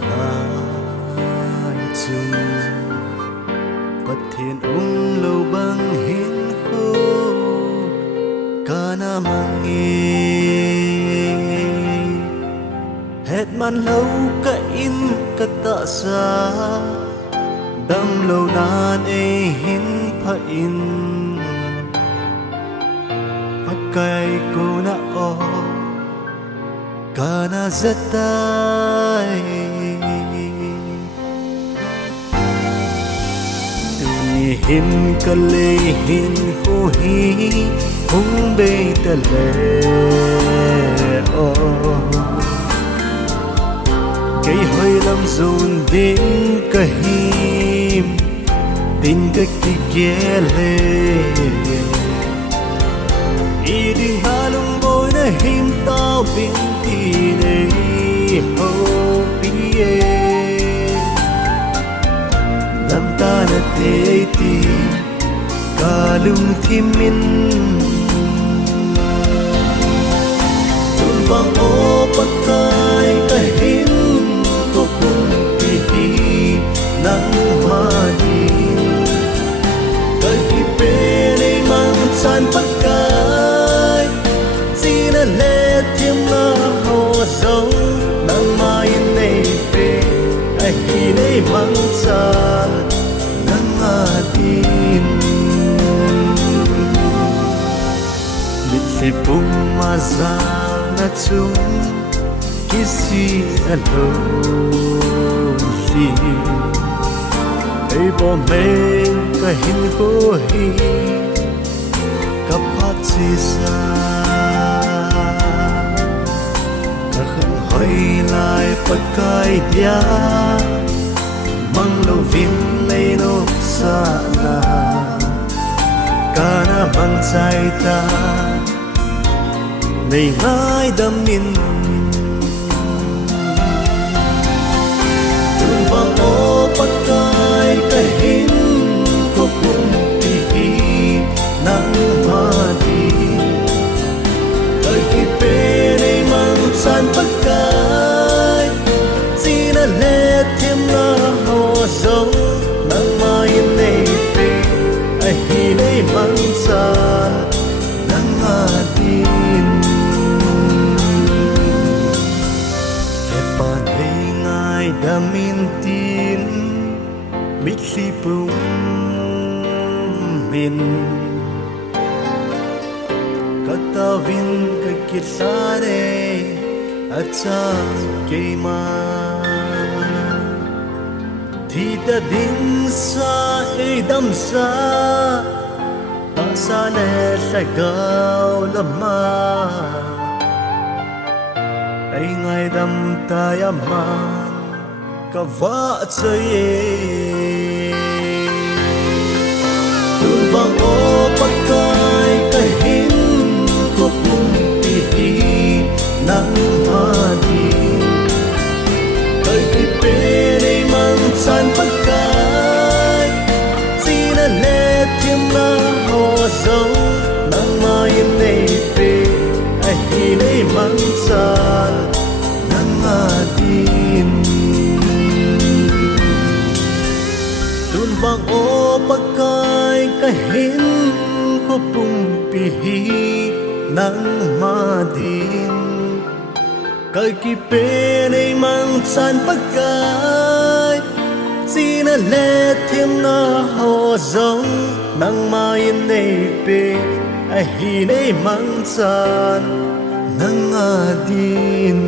lại chung bất thiện lâu băng hiến khô cả na mang nghe hết man lâu cả in cả tạ xa đam lâu nan hiến pha in pakai ko na kana zatai tuni hin kale hin ho hi hung be tale cây hơi lâm dồn đến kahim tin cái kia lệ ý định halung boy na him tao binti nei ho pie lam ta na te ti kalung thimin tun bang o pakai ka hin ko pun ti nang mani kai ki pe nei mang san pakai sina le thiam na ho song nang mai nei pe ai hi nei mang san nang adin mit se pum ma za na chung kisi alo si ei bo men ka hin ko hi ka phat si sa ka khăn hoi lai pakai dia mang lo vin nei no sa na kana mang chai ta nei ngai đam min tun bang o pakai ka hin ko pun ti nang ma di kai ki pe nei mang san pakai sina le thiam na ho song nang mai nei pe ai hi nei mang san nang ma din te pa nei ngai đam min tin mit si pum min kata vin ka kisare acha ke ma thi da din sa e dam sa ta sa le sa gao lama ai ngai dam ta ya ma ka va chaye tun vang o pakai ka hin ko pum ti nang ma di kai ki pe nei mang san pakai sina le thiam na ho song nang mai nei pe ai hi nei mang san nang ma din tun vang o pakai ka hin ko pum pi nang ma din kai ki pe nei mang san pakai sina le thiam na ho song nang mai nei pe ai hi nei mang san nang adin